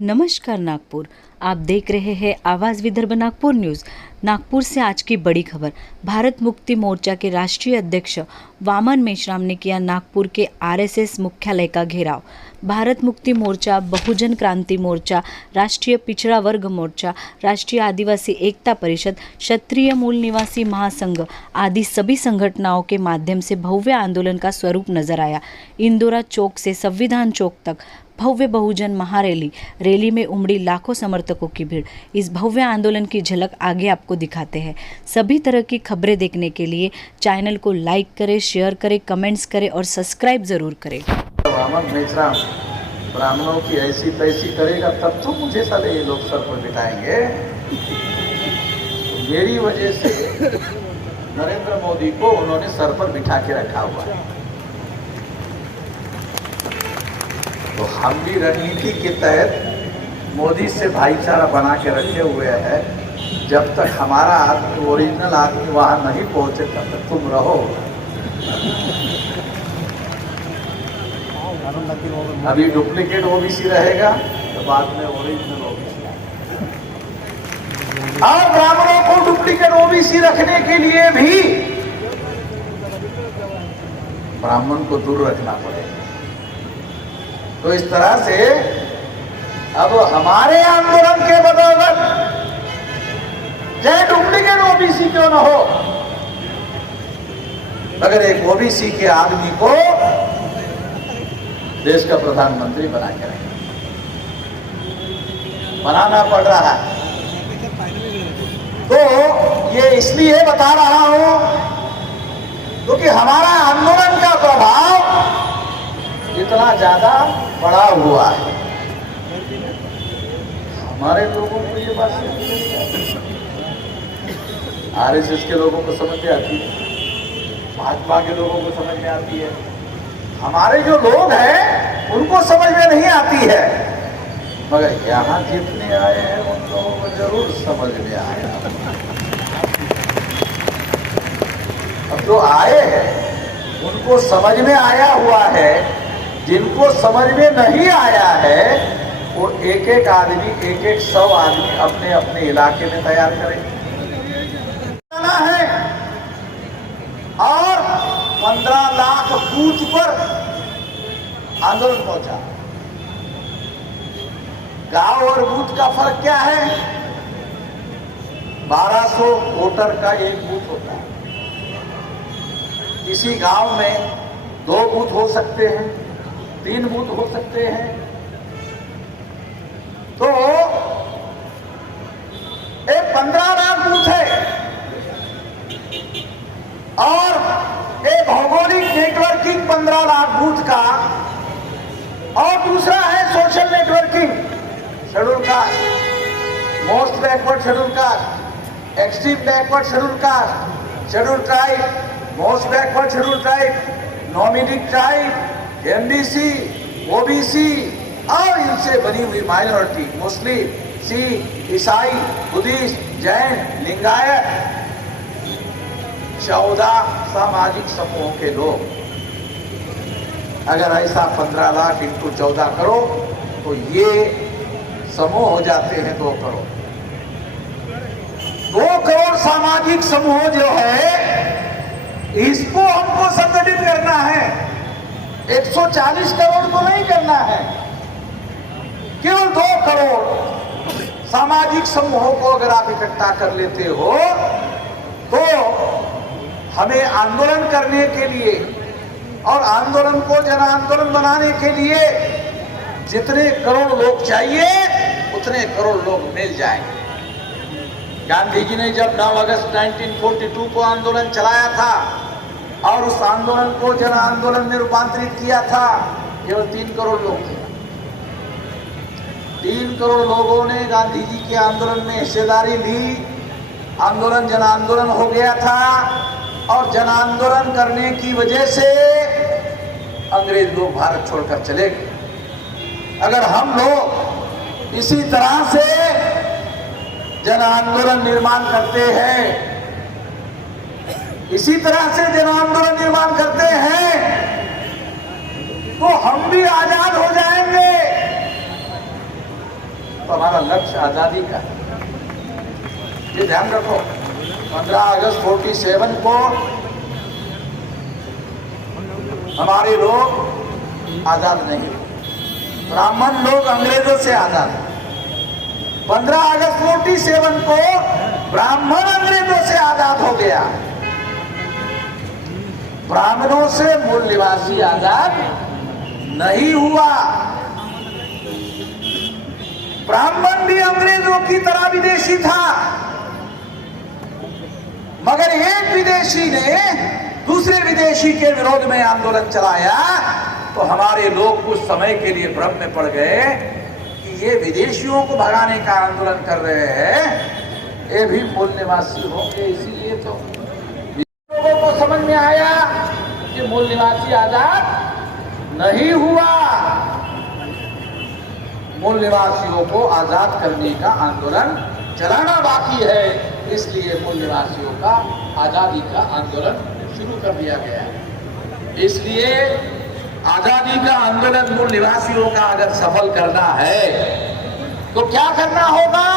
नमस्कार नागपुर। आप देख रहे हैं आवाज़ विदर्भ नागपुर न्यूज़। नागपुर से आज की बड़ी खबर। भारत मुक्ति मोर्चा के राष्ट्रीय अध्यक्ष वामन मेश्राम ने किया नागपुर के आरएसएस मुख्यालय का घेराव। भारत मुक्ति मोर्चा, बहुजन क्रांति मोर्चा, राष्ट्रीय पिछड़ा वर्ग मोर्चा, राष्ट्रीय आदिवासी एकता परिषद, क्षत्रिय मूल निवासी महासंघ आदि सभी संगठनों के माध्यम से भव्य आंदोलन का स्वरूप नजर आया। इंदिरा चौक से संविधान चौक तक भव्य बहुजन महारैली रैली में उमड़ी लाखों समर्थकों की भीड़। इस भव्य आंदोलन की झलक आगे आपको दिखाते हैं। सभी तरह की खबरें देखने के लिए चैनल को लाइक करें, शेयर करें, कमेंट्स करें और सब्सक्राइब जरूर करें। वामन मेश्राम ब्राह्मणों की ऐसी तैसी करेगा तब तो मुझे साले ये लोग सर पर बिठाएंगे। मेरी वजह से नरेंद्र मोदी को उन्होंने सर पर बिठा के रखा हुआ है। तो हम भी रणनीति के तहत मोदी से भाईचारा बना के रखे हुए हैं। जब तक हमारा आदमी, ओरिजिनल आदमी वहां नहीं पहुंचे तब तक तुम रहो। अभी डुप्लीकेट ओबीसी रहेगा तो बाद में ओरिजिनल ओबीसी। और ब्राह्मणों को डुप्लीकेट ओबीसी रखने के लिए भी ब्राह्मण को दूर रखना पड़ेगा। तो इस तरह से अब हमारे आंदोलन के बदौलत चाहे डुप्लीकेट ओबीसी क्यों न हो, मगर एक ओबीसी के आदमी को देश का प्रधानमंत्री बना के रखें, बनाना पड़ रहा है। तो ये इसलिए बता रहा हूं क्योंकि हमारा आंदोलन का प्रभाव इतना ज्यादा बड़ा हुआ है। हमारे लोगों को ये बात आरएसएस के लोगों को समझ में आती है, भाजपा के लोगों को समझ में आती है, हमारे जो लोग हैं उनको समझ में नहीं आती है। मगर यहाँ जितने आए हैं उन लोगों को जरूर समझ में आया। अब जो आए हैं उनको समझ में आया हुआ है। जिनको समझ में नहीं आया है वो एक एक आदमी, एक एक 100 आदमी अपने अपने इलाके में तैयार करें है। और 15 लाख बूथ पर आंदोलन पहुंचा। गांव और बूथ का फर्क क्या है? 1200 वोटर का एक बूथ होता है। किसी गांव में 2 बूथ हो सकते हैं, 3 बूथ हो सकते हैं। तो एक 15 लाख बूथ है और एक भौगोलिक नेटवर्किंग 15 लाख बूथ का, और दूसरा है social networking. Schedule caste, most backward schedule caste, extreme backward schedule caste, schedule tribe, most backward schedule tribe, nominated tribe, MDC, OBC और इनसे बनी हुई माइनॉरिटी, मुस्लिम, सिख, ईसाई, बुद्धिस्ट, जैन, लिंगायत, 14 सामाजिक समूहों के लोग। अगर ऐसा 15 लाख इंटू 14 करो तो ये समूह हो जाते हैं 2 करोड़। 2 करोड़ सामाजिक समूह जो है इसको हमको संगठित करना है। 140 करोड़ को नहीं करना है, केवल 2 करोड़ सामाजिक समूहों को अगर आप इकट्ठा कर लेते हो तो हमें आंदोलन करने के लिए और आंदोलन को जन आंदोलन बनाने के लिए जितने करोड़ लोग चाहिए उतने करोड़ लोग मिल जाएंगे। गांधी जी ने जब 9 अगस्त 1942 को आंदोलन चलाया था और उस आंदोलन को जन आंदोलन में रूपांतरित किया था, केवल 3 करोड़ लोग थे। 3 करोड़ लोगों ने गांधी जी के आंदोलन में हिस्सेदारी ली। आंदोलन जन आंदोलन हो गया था और जन आंदोलन करने की वजह से अंग्रेज लोग भारत छोड़कर चले गए। अगर हम लोग इसी तरह से जन आंदोलन निर्माण करते हैं, इसी तरह से जन आंदोलन निर्माण करते हैं तो हम भी आजाद हो जाएंगे। लक्ष्य आजादी का है। ये ध्यान रखो, 15 अगस्त 47 को हमारे लोग आजाद नहीं, ब्राह्मण लोग अंग्रेजों से आजाद। 15 अगस्त 47 को ब्राह्मण अंग्रेजों से आजाद हो गया। ब्राह्मणों से मूल निवासी आजाद नहीं हुआ। ब्राह्मण भी अंग्रेजों की तरह विदेशी था, मगर एक विदेशी ने दूसरे विदेशी के विरोध में आंदोलन चलाया तो हमारे लोग कुछ समय के लिए भ्रम में पड़ गए कि ये विदेशियों को भगाने का आंदोलन कर रहे हैं, ये भी मूल निवासी होंगे। इसीलिए तो लोगों को समझ में आया कि मूल निवासी आजाद नहीं हुआ। मूल निवासियों को आजाद करने का आंदोलन चलाना बाकी है, इसलिए मूल निवासियों का आजादी का आंदोलन शुरू कर दिया गया है। इसलिए आजादी का आंदोलन मूल निवासियों का अगर सफल करना है तो क्या करना होगा?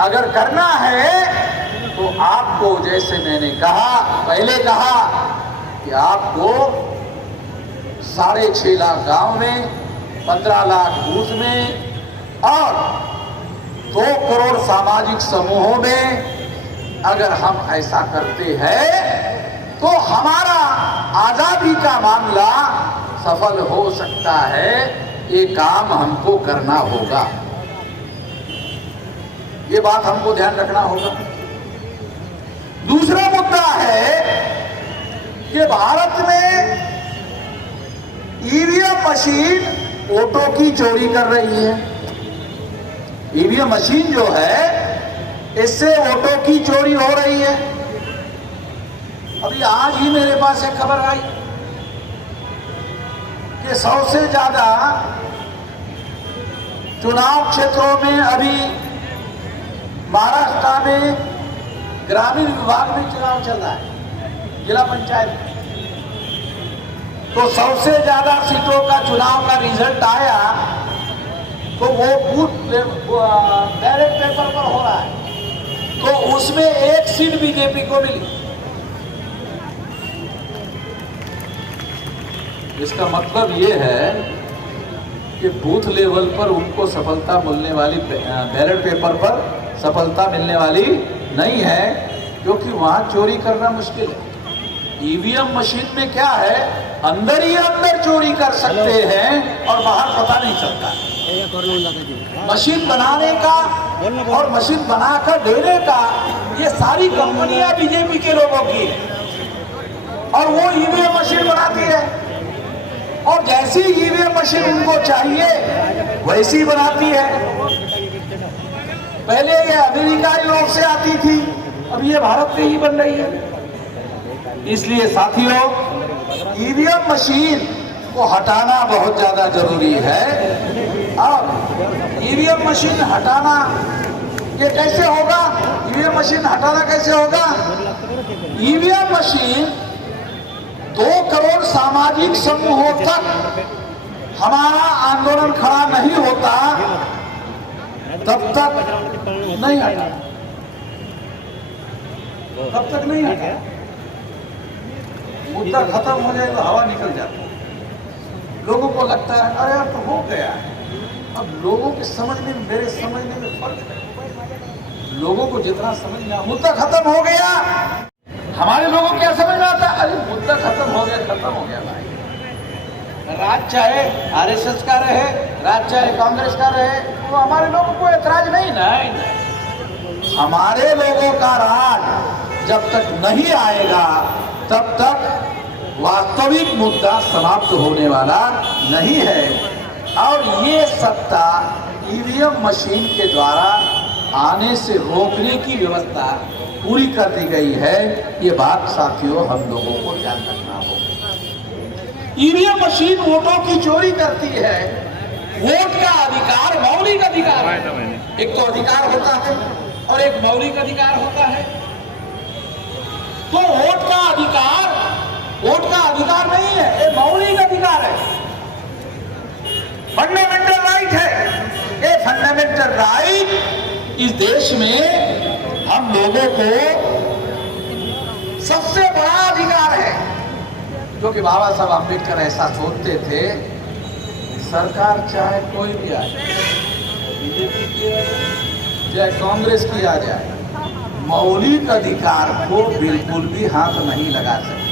अगर करना है तो आपको, जैसे मैंने कहा, पहले कहा कि आपको 6.5 लाख गांव में, 15 लाख बूथ में और 2 करोड़ सामाजिक समूहों में अगर हम ऐसा करते हैं तो हमारा आजादी का मामला सफल हो सकता है। ये काम हमको करना होगा, ये बात हमको ध्यान रखना होगा। दूसरा मुद्दा है कि भारत में ईवीएम मशीन वोटों की चोरी कर रही है। ईवीएम मशीन जो है, इससे वोटों की चोरी हो रही है। अभी आज ही मेरे पास एक खबर आई कि 100 से ज्यादा चुनाव क्षेत्रों में अभी महाराष्ट्र में ग्रामीण विभाग में चुनाव चल रहा है, जिला पंचायत। तो 100 से ज्यादा सीटों का चुनाव का रिजल्ट आया तो वो बूथ बैलेट पेपर पर हो रहा है, तो उसमें 1 सीट बीजेपी को मिली। इसका मतलब ये है कि बूथ लेवल पर उनको सफलता मिलने वाली, बैलेट पेपर पर सफलता मिलने वाली नहीं है, क्योंकि वहां चोरी करना मुश्किल है। ईवीएम मशीन में क्या है, अंदर ही अंदर चोरी कर सकते हैं और बाहर पता नहीं चलता। मशीन बनाने का और मशीन बनाकर देने का, ये सारी कंपनियां बीजेपी के लोगों की है और वो ईवीएम मशीन बनाती है और जैसी ईवीएम मशीन उनको चाहिए वैसी बनाती है। पहले ये अमेरिका यूरोप से आती थी, अब ये भारत में ही बन रही है। इसलिए साथियों, ईवीएम मशीन को हटाना बहुत ज्यादा जरूरी है। अब ईवीएम मशीन हटाना ये कैसे होगा? ईवीएम मशीन हटाना कैसे होगा? ईवीएम मशीन 2 करोड़ सामाजिक समूहों तक हमारा आंदोलन खड़ा नहीं होता तब तक नहीं हटा, तब तक नहीं हटा। मुद्दा खत्म हो जाए तो हवा निकल जाती है। लोगों को लगता है अरे अब तो हो गया है। अब लोगों के समझने में, मेरे समझने में फर्क है। लोगों को जितना समझ में, मुद्दा खत्म हो गया, हमारे लोगों को क्या समझ में आता है? अरे मुद्दा खत्म हो गया, खत्म हो गया भाई। राज चाहे आरएसएस का रहे, राज चाहे कांग्रेस का रहे, तो हमारे लोगों को ऐतराज नहीं। हमारे लोगों का राज जब तक नहीं आएगा तब तक वास्तविक मुद्दा समाप्त होने वाला नहीं है। और ये सत्ता ईवीएम मशीन के द्वारा आने से रोकने की व्यवस्था पूरी कर दी गई है। ये बात साथियों हम लोगों को ध्यान रखना होगा। ईवीएम मशीन वोटों की चोरी करती है। वोट का अधिकार मौलिक अधिकार है। एक तो अधिकार होता है और एक मौलिक अधिकार होता है। तो वोट का अधिकार नहीं है, ये मौलिक अधिकार है, फंडामेंटल राइट है। ये फंडामेंटल इस देश में हम लोगों को सबसे बड़ा अधिकार है, जो कि बाबा साहब अम्बेडकर ऐसा सोचते थे। सरकार चाहे कोई भी आ जाए, बीजेपी की चाहे कांग्रेस की आ जाए, मौलिक अधिकार को बिल्कुल भी हाथ नहीं लगा सकते।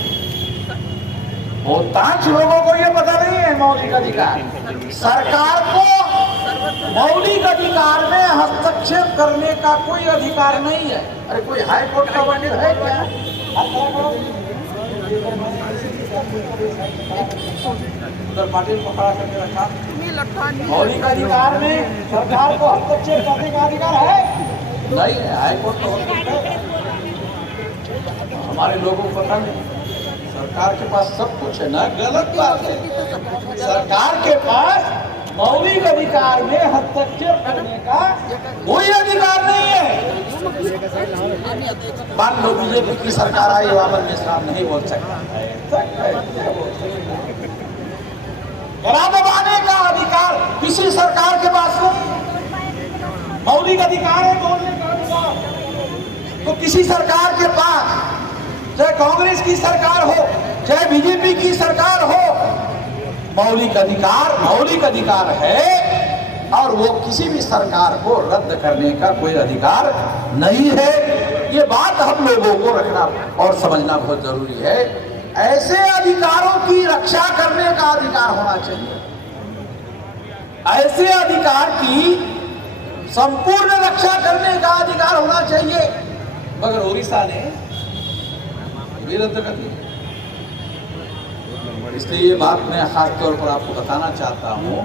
बहुतांश लोगों को यह पता नहीं है मौलिक अधिकार। सरकार को मौलिक अधिकार में हस्तक्षेप करने का कोई अधिकार नहीं है। अरे कोई हाई कोर्ट का वकील है क्या? उधर पाटिल को खड़ा करके रखा। मौलिक अधिकार में सरकार को हस्तक्षेप करने का अधिकार है? नहीं है। हाई कोर्ट का वकील है। हमारे लोगों को पता नहीं, सरकार के पास सब कुछ है ना। गलत बात है। सरकार के पास मौलिक अधिकार में हस्तक्षेप करने का कोई अधिकार नहीं है। मान लो बीजेपी की सरकार आई, वामन मिश्राम नहीं बोल सकता। गला दबाने का अधिकार किसी सरकार के पास नहीं। मौलिक अधिकार है बोलने का अधिकार, तो किसी सरकार के पास, चाहे कांग्रेस की सरकार हो, चाहे बीजेपी की सरकार हो, मौलिक अधिकार है और वो किसी भी सरकार को रद्द करने का कोई अधिकार नहीं है। ये बात हम लोगों को रखना और समझना बहुत जरूरी है। ऐसे अधिकारों की रक्षा करने का अधिकार होना चाहिए। ऐसे अधिकार की संपूर्ण रक्षा करने का अधिकार होना चाहिए। मगर उड़ीसा ने रद्द कर दी। इसलिए ये बात मैं खास तौर पर आपको बताना चाहता हूं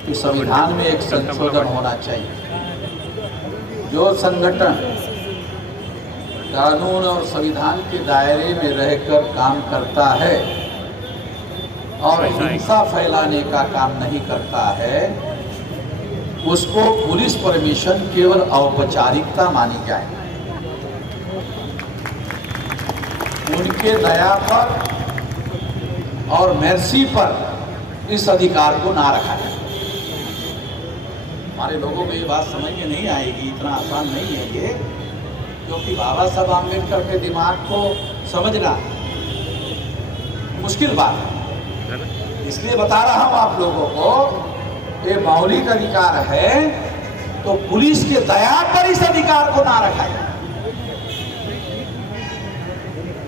कि संविधान में एक संशोधन होना चाहिए। जो संगठन कानून और संविधान के दायरे में रहकर काम करता है और हिंसा फैलाने का काम नहीं करता है, उसको पुलिस परमिशन केवल औपचारिकता मानी जाए। उनके दया पर और मर्जी पर इस अधिकार को ना रखा जाए। हमारे लोगों को ये बात समझ में नहीं आएगी, इतना आसान नहीं है ये, क्योंकि बाबा साहब आम्बेडकर के दिमाग को समझना मुश्किल बात है। इसलिए बता रहा हूं आप लोगों को, ये मौलिक अधिकार है तो पुलिस के दया पर इस अधिकार को ना रखा जाए।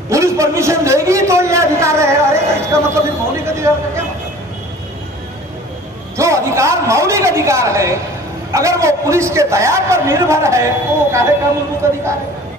पुलिस परमिशन देगी तो ये अधिकार रहेगा। अरे इसका मतलब ये मौलिक अधिकार का क्या मतलब? जो अधिकार मौलिक अधिकार है, अगर वो पुलिस के दया पर निर्भर है तो वो काहे का मूलभूत अधिकार है?